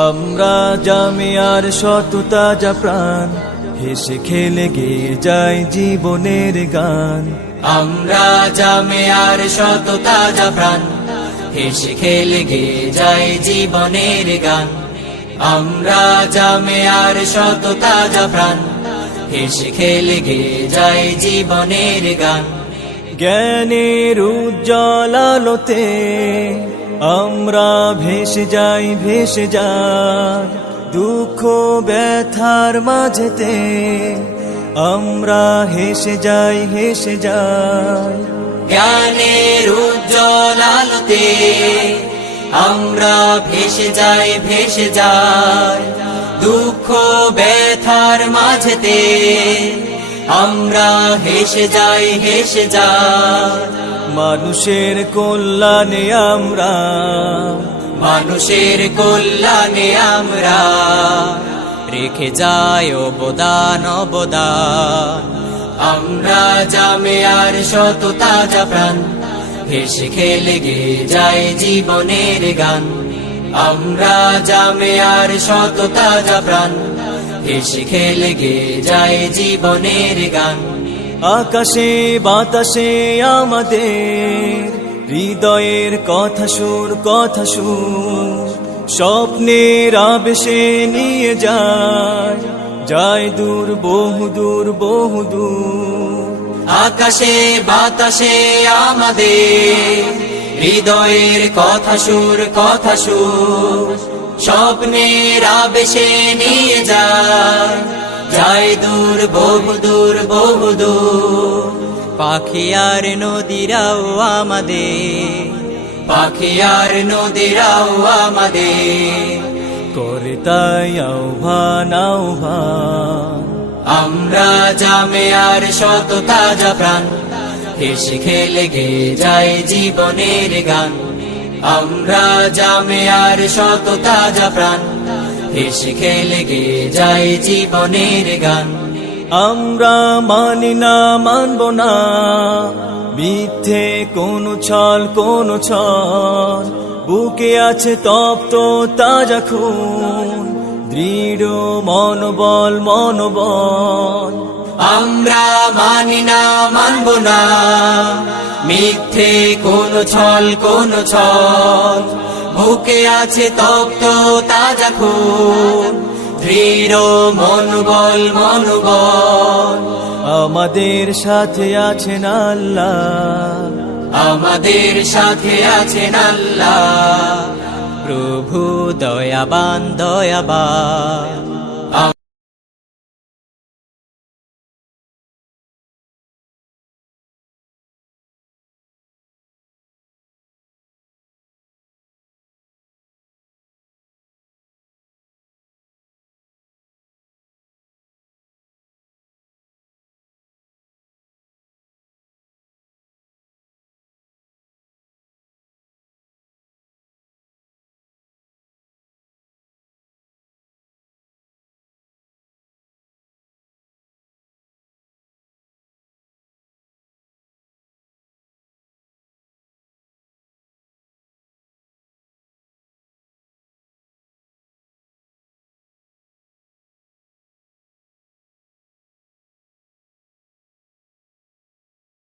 আমরা জামিয়ার শত তাজা প্রাণ, হেসে খেলে গেয়ে যায় জীবনের গান। আমরা জামিয়ার শত তাজা প্রাণ, হেসে খেলে গেয়ে যায় জীবনের গান। আমরা জামিয়ার শত তাজা প্রাণ, হেসে খেলে গেয়ে যায় জীবনের গান। জ্ঞানের উজ্জ্বল আলোতে আমরা ভেসে যাই, ভেসে যাই দুঃখ ব্যথার মাঝেতে। আমরা হেসে যাই, হেসে যাই জ্ঞানের উজ্জ্বল আলোতে আমরা ভেসে যাই, ভেসে যাই দুঃখ ব্যথার মাঝেতে। আমরা হেসে যাই, হেসে যাই মানুষের কল্যাণে আমরা, মানুষের কল্যাণে আমরা রেখে যাই অবদান, অবদান। আমরা জামিয়ার শত তাজা প্রাণ, হেসে খেলে গেয়ে যায় জীবনের গান। আমরা জামিয়ার শত তাজা প্রাণ, হেসে খেলে গেয়ে যায় জীবনের গান। আকাশে বাতাসে আমাদের হৃদয়ের কথা সুর, কথা সুর স্বপ্নের আবেশে নিয়ে যায়, যায় দূর বহুদূর, বহুদূর। আকাশে বাতাসে আমাদের হৃদয়ের কথা সুর, কথা সুর স্বপ্নের আবেশে নিয়ে যায়, যায় দূর বহুদূর, বহুদূর। পাখি আর নদীরাও আমাদের, পাখি আর নদীরাও আমাদের করে তাই আহ্বান, আহ্বান। আমরা জামিয়ার শত তাজা প্রাণ, হেসে খেলে গেয়ে যায় জীবনের গান। আমরা জামিয়ার শত তাজা প্রাণ, হেসে খেলে গেয়ে যায় জীবনের গান। আমরা মানি না, মানব না মিথ্যে কোনো ছল, কোনো ছল। বুকে আছে তপ্ত তাজা খুন, দৃঢ় মনোবল, মনোবল। আমরা মানি না, মানব না মিথ্যে কোনো ছল, কোনো ছল। বুকে আছে তপ্ত তাজা খুন, দৃঢ় মনোবল, মনোবল। আমাদের সাথে আছেন আল্লাহ, আমাদের সাথে আছেন আল্লাহ। প্রভু দয়াবান, দয়াবান।